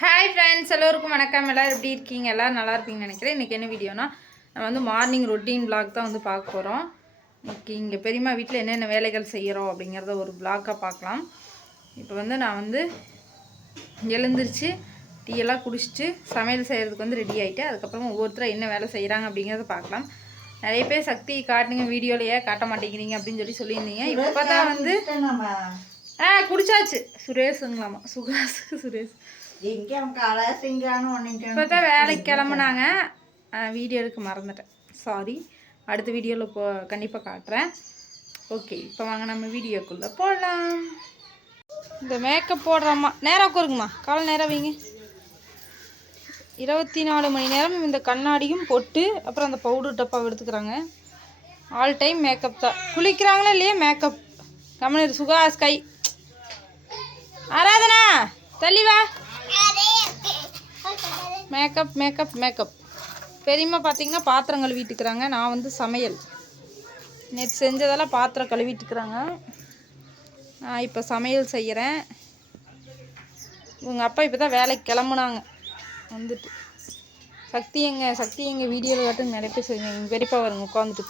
Hi friends எல்லோருக்கும் வணக்கம். எல்லோரும் எப்படி இருக்கீங்க? எல்லோரும் நல்லா இருப்பீங்கன்னு நினைக்கிறேன். இன்றைக்கி என்ன வீடியோனா நம்ம வந்து மார்னிங் ரொட்டீன் vlog தான் வந்து பார்க்க போகிறோம் இன்னைக்கு இங்கே பெரியம்மா வீட்டில் என்னென்ன வேலைகள் செய்கிறோம் அப்படிங்கிறத ஒரு vlog-ஆ பார்க்கலாம். இப்போ வந்து நான் வந்து எழுந்திரிச்சு டீ எல்லாம் குடிச்சிட்டு சமையல் செய்கிறதுக்கு வந்து ரெடி ஆகிட்டு அதுக்கப்புறம் ஒவ்வொருத்தரும் என்ன வேலை செய்கிறாங்க அப்படிங்கிறத பார்க்கலாம். நிறைய பேர் சக்தி காட்டுங்க வீடியோவில் ஏன் காட்ட மாட்டேங்கிறீங்க அப்படின்னு சொல்லி சொல்லியிருந்தீங்க. இப்போ தான் வந்து ஆ குடிச்சாச்சு. சுரேஷுங்களாமா. சுகாஸுக்கு சுரேஷ். இப்போ தான் வேலைக்கு கிளம்புனாங்க. வீடியோ எடுக்க மறந்துட்டேன். சாரி அடுத்த வீடியோவில் போ கண்டிப்பாக காட்டுறேன். ஓகே இப்போ வாங்க நம்ம வீடியோக்குள்ளே போடலாம் இந்த மேக்கப் போடுறம்மா நேராக உட்காருங்கம்மா. காலை நேரம் வைங்க. இருபத்தி நாலு மணி நேரம் இந்த கண்ணாடியும் பொட்டு அப்புறம் அந்த பவுடர் டப்பாவை எடுத்துக்கிறாங்க. ஆல் டைம் மேக்கப் தான். குளிக்கிறாங்களா இல்லையா மேக்கப் கமனர் சுகாஸ் கை ஆராதனா தள்ளி வா. மேக்கப் மேக்கப் மேக்கப் பெரியம்மா பார்த்தீங்கன்னா பாத்திரம் கழுவிட்டுக்கிறாங்க. நான் வந்து சமையல். நேற்று செஞ்சதெல்லாம் பாத்திரம் கழுவிட்டுக்கிறாங்க. நான் இப்போ சமையல் செய்கிறேன் உங்கள் அப்பா இப்போ தான் வேலைக்கு கிளம்புனாங்க. வந்துட்டு. சக்தி எங்கள் சக்தி எங்கள் வீடியோவில் காட்டு நிறைய பேர் செய்யுங்க. எங்கள் பெரியப்பா வருங்க உட்காந்துட்டு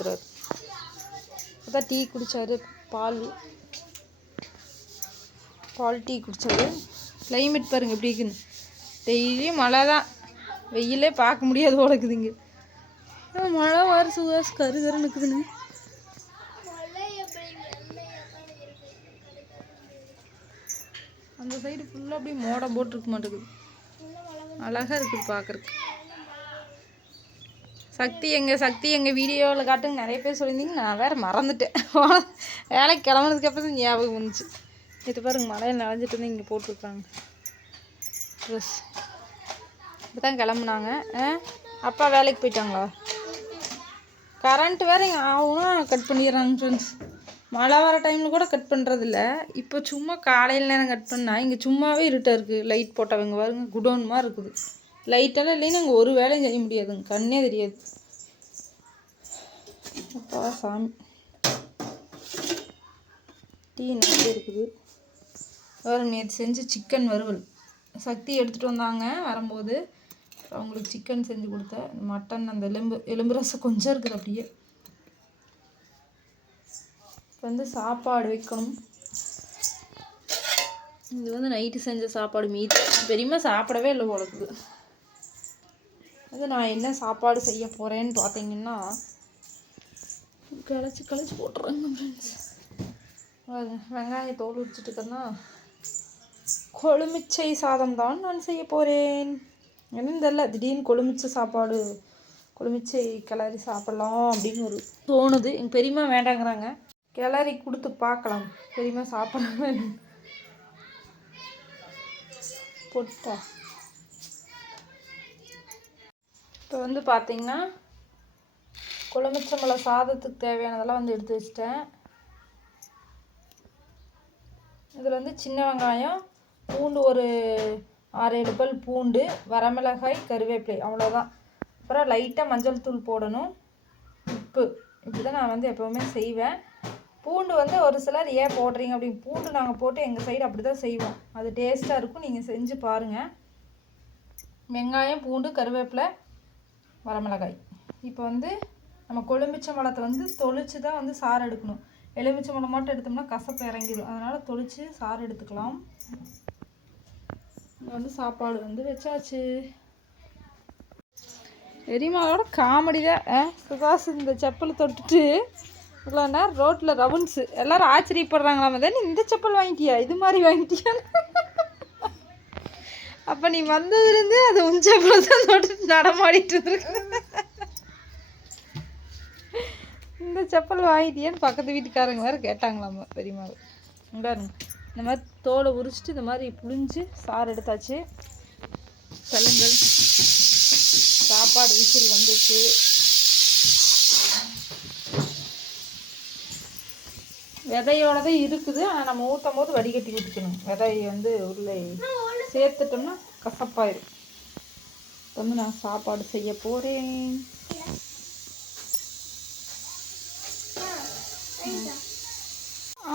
இப்போ தான் டீ குடித்தாரு பால். பால் டீ குடித்தாரு கிளைமேட் பாருங்கள் எப்படி இருக்குன்னு. டெய்லியும் மழை தான் வெயிலே பார்க்க முடியாது போல இருக்குது இங்கே. மழை வர சுகாஸ் கரு கரு நிற்குதுன்னு அந்த சைடு ஃபுல்லாக அப்படியே மோடம் போட்டிருக்க மாட்டேங்குது. அழகாக இருக்குது பார்க்குறக்கு சக்தி எங்கள் சக்தி எங்கள் வீடியோவில் காட்டுங்க நிறைய பேர் சொல்லியிருந்தீங்க. நான் வேறு மறந்துட்டேன். வேலைக்கு கிளம்புனதுக்கு அப்புறம் ஞாபகம் வந்துச்சு. இது பாருங்க மழையில் நனைஞ்சிட்டு வந்து இங்கே போட்டிருக்காங்க. ட்ரெஸ் இப்போ தான் கிளம்புனாங்க. ஆ? அப்பா வேலைக்கு போயிட்டாங்களா? கரண்ட் வேறு இங்கே ஆகும்? கட் பண்ணிடுறாங்க ஃப்ரெண்ட்ஸ் மழை வர டைமில் கூட கட் பண்ணுறதில்ல இப்போ சும்மா காலையில் நேரம் கட் பண்ணால் இங்கே சும்மாவே இருட்டாக இருக்குது லைட் போட்டவங்க பாருங்க குடோன் மாதிரி இருக்குது. லைட்டெல்லாம் இல்லைன்னா இங்கே ஒரு வேலையும் செய்ய முடியாதுங்க. கண்ணே தெரியாது. அப்பா சாமி. டீ நிறைய இருக்குது. வேறு நேற்று செஞ்சு சிக்கன் வறுவல். சக்தி எடுத்துகிட்டு வந்தாங்க வரும்போது. அவங்களுக்கு சிக்கன் செஞ்சு கொடுத்தேன். மட்டன் அந்த எலும்பு எலும்பு ரசம் கொஞ்சம் இருக்குது அப்படியே. இப்போ வந்து சாப்பாடு வைக்கணும். இது வந்து நைட்டு செஞ்ச சாப்பாடு மீதி. பெரியமா சாப்பிடவே இல்லை போலக்குது அது நான் என்ன சாப்பாடு செய்ய போகிறேன்னு பார்த்தீங்கன்னா கிளச்சி கிளச்சி போட்டுறாங்க ஃப்ரெண்ட்ஸ் வெங்காய தோல் உரிச்சிட்டு இருக்கேன்னா கொழுமிச்சை சாதம் தான் நான் செய்ய போகிறேன் என்னன்னு தெரில திடீர்னு கொழுமிச்ச சாப்பாடு கொழுமிச்சை கிளறி சாப்பிட்லாம் அப்படின்னு ஒரு தோணுது. எங்கள் பெரியம்மா வேண்டாங்கிறாங்க. கிளறி கொடுத்து பார்க்கலாம். பெரியம்மா சாப்பிட்றாங்க போட்டா. இப்போ வந்து பார்த்தீங்கன்னா கொழுமிச்சம்பழம் சாதத்துக்கு தேவையானதெல்லாம் வந்து எடுத்து வச்சிட்டேன். இதில் வந்து சின்ன வெங்காயம் பூண்டு ஒரு ஆறு ஏழு பல் பூண்டு வரமிளகாய் கருவேப்பிலை அவ்வளோதான் அப்புறம் லைட்டாக மஞ்சள் தூள் போடணும். உப்பு. இப்படி தான் நான் வந்து எப்போவுமே செய்வேன். பூண்டு வந்து ஒரு சிலர் ஏன் போடுறீங்க அப்படின்னு பூண்டு நாங்கள் போட்டு எங்கள் சைடு அப்படி தான் செய்வோம். அது டேஸ்ட்டாக இருக்கும். நீங்கள் செஞ்சு பாருங்கள் வெங்காயம் பூண்டு கருவேப்பிலை வரமிளகாய். இப்போ வந்து நம்ம கொழும்பிச்சம்பழத்தை வந்து தொளிச்சு தான் வந்து சாறு எடுக்கணும். எலுமிச்சம்பழம் மட்டும் எடுத்தோம்னா கசப்பு இறங்கிடும் அதனால் தொளிச்சு சாறு எடுத்துக்கலாம். இங்க வந்து சாப்பாடு வந்து வச்சாச்சு. எரிமாவோட காமெடி தான். ஆ, சுகாஸ் இந்த செப்பல் தொட்டுட்டு இவ்வளோ நேரம் ரோட்டில் ரவுன்ஸு எல்லாரும் ஆச்சரியப்படுறாங்களாம். தானே இந்த செப்பல் வாங்கிட்டியா? இது மாதிரி வாங்கிட்டியா? அப்போ நீ வந்ததுலேருந்து அது உன் செப்பலை தான் தொட்டு நடமாடிட்டு இருந்திருக்கு. இந்த செப்பல் வாங்கிட்டியான்னு பக்கத்து வீட்டுக்காரங்க வேறு கேட்டாங்களாம் பெரியம்மாவை. இங்க இந்த மாதிரி தோலை உரிச்சிட்டு இந்த மாதிரி புழிஞ்சு சாறு எடுத்தாச்சு. சொல்லுங்கள். சாப்பாடு விசில் வந்துச்சு. விதையோட தான் இருக்குது. ஆனால் நம்ம ஊற்றும் போது வடிகட்டி ஊற்றிக்கணும் விதையை வந்து உள்ளே சேர்த்துட்டோம்னா கசப்பாயிரும். வந்து நான் சாப்பாடு செய்ய போகிறேன்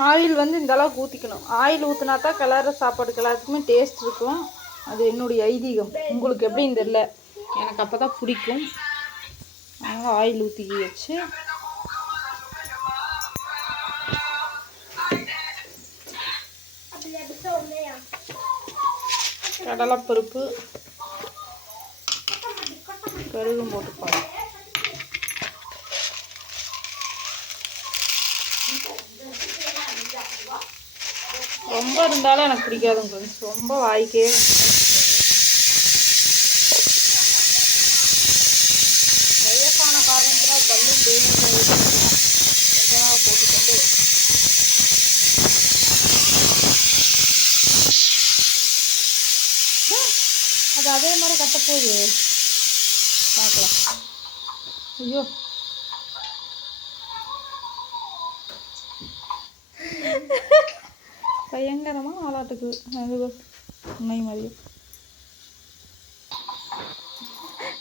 ஆயில் வந்து இந்த அளவுக்கு ஊற்றிக்கணும் ஆயில் ஊற்றினா தான் கலர சாப்பாடுக்கு எல்லாத்துக்குமே டேஸ்ட் இருக்கும். அது என்னுடைய ஐதீகம். உங்களுக்கு எப்படின்னு தெரில எனக்கு அப்போ தான் பிடிக்கும். அதனால் ஆயில் ஊற்றி வச்சு கடலைப்பருப்பு. கருகும் போட்டுப்பாங்க ரொம்ப இருந்தாலும் எனக்கு பிடிக்காதுங்க ஃப்ரெண்ட்ஸ் ரொம்ப வாய்க்கே வயசான காரணத்தினால் கல்லும் தேனும் கொஞ்சமாக போட்டுக்கொண்டு. அது அதே மாதிரி கட்ட போகுது பார்க்கலாம். ஐயோ. பயங்கரமாக ஆளாட்டுக்கு. அது உண்மை மாதிரியும்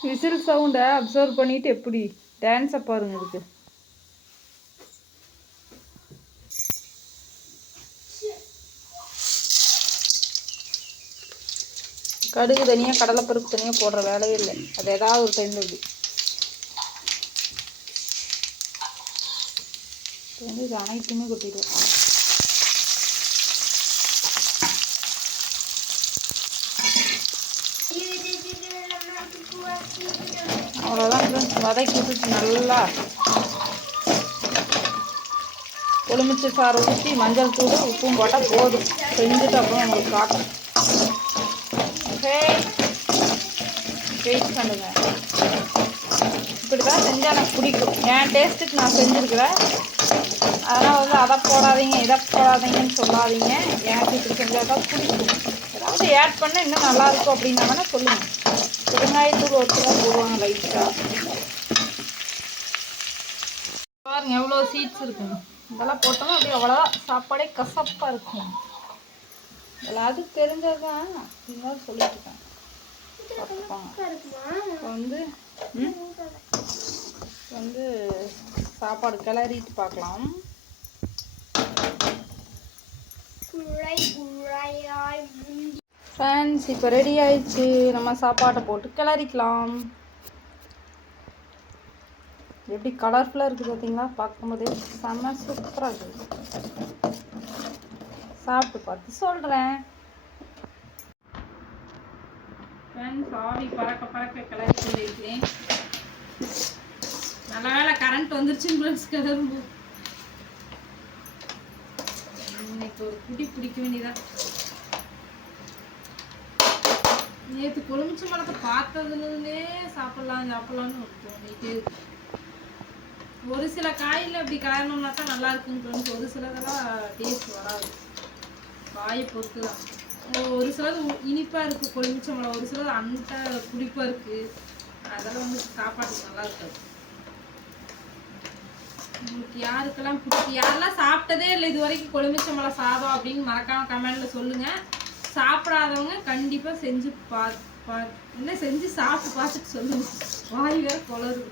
விசில் சவுண்டை அப்சர்வ் பண்ணிட்டு எப்படி? டான்ஸை பாருங்க இதுக்கு. கடுகு தனியாக கடலைப்பருப்பு தனியாக போடுற வேலையே இல்லை. அது ஏதாவது ஒரு டைம் இப்படி வந்து இது அனைத்துமே கொட்டிடுவோம் அவ்வளோதான் ஃப்ரெண்ட்ஸ் வதக்கி விட்டுட்டு நல்லா எலுமிச்சை சாறு ஊற்றி மஞ்சள் தூள் உப்பும் போட்டால் போதும். செஞ்சுட்டு அப்புறம் உங்களுக்கு காட்டும் வெயிட் பண்ணுங்க. இப்படி தான் செஞ்சால் எனக்கு பிடிக்கும். என் டேஸ்ட்டுக்கு நான் செஞ்சுருக்கிறேன். அதனால் வந்து அதை போடாதீங்க இதை போடாதீங்கன்னு சொல்லாதீங்க. எனக்கு இப்படி செஞ்சால் தான் பிடிக்கும். ஏதாவது ஆட் பண்ண இன்னும் நல்லாயிருக்கும் அப்படின்னா வேணால் சொல்லுங்கள் வெங்காயத்தூள் ஒரு போடுவாங்க லைட்டாக பாருங்க எவ்வளோ சீட்ஸ் இருக்குங்க இதெல்லாம் போட்டோம்னா அப்படியே அவ்வளோதான் சாப்பாடே கசப்பாக இருக்கும். அது தெரிஞ்சது தான் இருந்தாலும் சொல்லிட்டு வந்து வந்து சாப்பாடு கிளறிட்டு பார்க்கலாம். ஃப்ரெண்ட்ஸ் இப்போ ரெடி ஆயிடுச்சு. நம்ம சாப்பாட்டை போட்டு கிளறிக்கலாம். எப்படி கலர்ஃபுல்லாக இருக்குது பார்த்தீங்களா பார்க்கும்போதே செம்ம சூப்பராக இருக்குது சாப்பிட்டு பார்த்து சொல்கிறேன் ஃப்ரெண்ட்ஸ் ஆவி பறக்க பறக்க கிளறி கொண்டிருக்கிறேன். நல்ல வேலை கரண்ட் வந்துருச்சுன்னு ஃப்ரெண்ட்ஸ் இன்னைக்கு ஒரு குடி பிடிக்க வேண்டியதான் நேற்று கொழுமிச்ச மரத்தை பார்த்ததுலேருந்தே சாப்பிட்லாம் சாப்பிட்லான்னு ஒரு தோணிட்டே இருக்கு ஒரு சில காயில் அப்படி கலரணும்னா தான் நல்லா இருக்குன்னு தோணுச்சு. ஒரு சிலதெல்லாம் டேஸ்ட் வராது. வாயை பொறுத்து தான் ஒரு சிலது இனிப்பாக இனிப்பா இருக்கு கொழுமிச்ச மிளகா ஒரு சிலது அந்த புளிப்பா இருக்கு. அதெல்லாம் வந்து சாப்பாட்டுக்கு நல்லா இருக்காது. உங்களுக்கு யாருக்கெல்லாம் பிடிக்கும்? யாரெல்லாம் சாப்பிட்டதே இல்லை இது வரைக்கும் கொழுமிச்ச மிளகா சாதம் அப்படின்னு மறக்காம கமெண்ட்ல சொல்லுங்க. சாப்பிடாதவங்க கண்டிப்பா செஞ்சு பா பா என்ன செஞ்சு சாப்பிட்டு பார்த்துட்டு சொல்லுங்க. வாய் வேற குளரு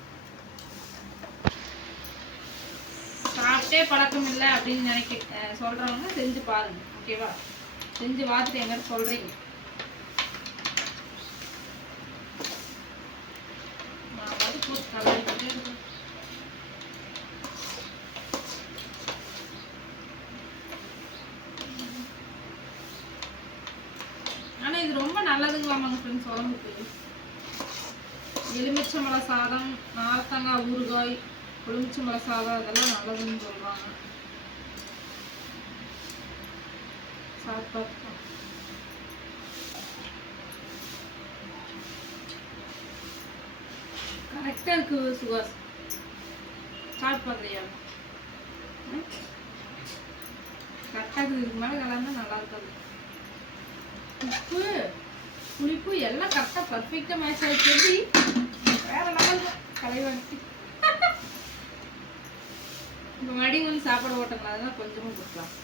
சாப்பிட்டே பழக்கம் இல்லை அப்படின்னு நினைக்க சொல்கிறவங்க சொல்றவங்க செஞ்சு பாருங்க. ஓகேவா செஞ்சு பார்த்துட்டு எங்க சொல்றீங்க நான் வந்து போட்டு கலாய்க்கிட்டே இருக்கேன். ஆனா இது சாதத்துக்கு வாங்க ஃப்ரெண்ட்ஸ் உடம்புக்கு எலுமிச்சம்பழ சாதம் நார்த்தங்காய் ஊறுகாய் எலுமிச்சம்பழ சாதம் இதெல்லாம் நல்லதுன்னு சொல்கிறாங்க சாப்பாடு. கரெக்டாக இருக்குது சுகாஸ் சாப்பிட்டு பண்ணுறியா கரெக்டாக இருக்குது இதுக்கு மேலே கலந்தால் நல்லா இருக்காது. உப்பு. குறிப்பு எல்லாம் கரெக்டாக பர்ஃபெக்டாக மேட்ச் ஆகிடுச்சு எப்படி? வேற லெவல் கலைவாண்டி இப்போ மறுபடியும் வந்து சாப்பாடு ஓட்டலாம் அதெல்லாம் கொஞ்சமாக கொடுக்கலாம்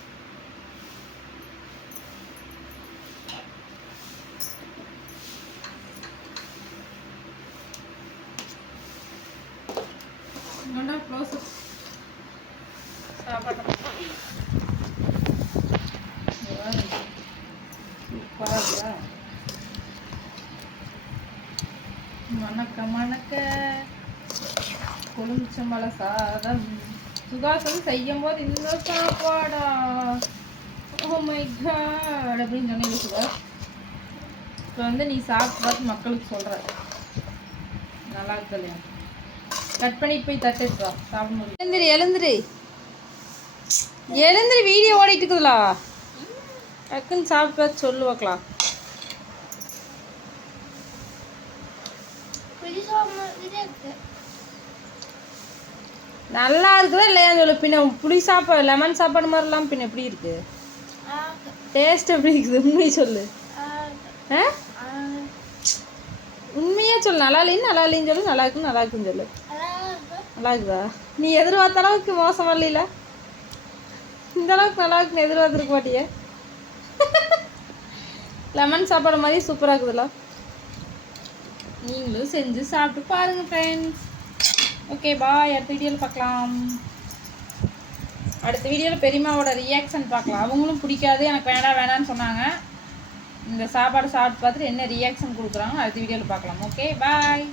வேண்டாம் க்ளோஸ் சாப்பாடு சூப்பராக இருக்குதா மணக்க மணக்க கொழுமிச்சம்பழ சாதம். சுகாசம் செய்யும் போது இந்த சாப்பாடா. ஓ மை காட் அப்படின்னு சொன்னீங்க சுகாஸ் இப்போ வந்து நீ சாப்பிட்டு பார்த்து மக்களுக்கு சொல்கிற நல்லா இருக்கு இல்லையா? கட் பண்ணி போய் தட்டுப்பா சாப்பிட முடியும். எழுந்திரி எழுந்திரி. எழுந்திரி வீடியோ ஓடிட்டு இருக்குதுலா டக்குன்னு சாப்பிட்டு பார்த்து சொல்லு பார்க்கலாம். நல்லா இருக்குதா இல்லையான்னு சொல்லு. பின்ன புளி சாப்பாடு லெமன் சாப்பாடு மாதிரிலாம் பின்ன எப்படி இருக்கு? டேஸ்ட் எப்படி இருக்குது? உண்மையை சொல்லு. ஆ. உண்மையே சொல்லு. நல்லா இல்லைன்னு நல்லா இல்லைன்னு சொல்லு. நல்லா இருக்குன்னு நல்லா இருக்குன்னு சொல்லு. நல்லா இருக்குதா? நீ எதிர்பார்த்த அளவுக்கு மோசம் வரல இந்த அளவுக்கு நல்லா இருக்குன்னு எதிர்பார்த்துருக்க மாட்டியே? லெமன் சாப்பாடு மாதிரி சூப்பராக இருக்குதுல்ல? நீங்களும் செஞ்சு சாப்பிட்டு பாருங்க ஃப்ரெண்ட்ஸ் ஓகே பாய் அடுத்த வீடியோவில் பார்க்கலாம். அடுத்த வீடியோவில் பெரியம்மாவோட ரியாக்ஷன் பார்க்கலாம். அவங்களும் பிடிக்காது எனக்கு வேணாம் வேணான்னு சொன்னாங்க. இந்த சாப்பாடு சாப்பிட்டு பார்த்துட்டு என்ன ரியாக்ஷன் கொடுக்குறாங்க அடுத்த வீடியோவில் பார்க்கலாம். Okay bye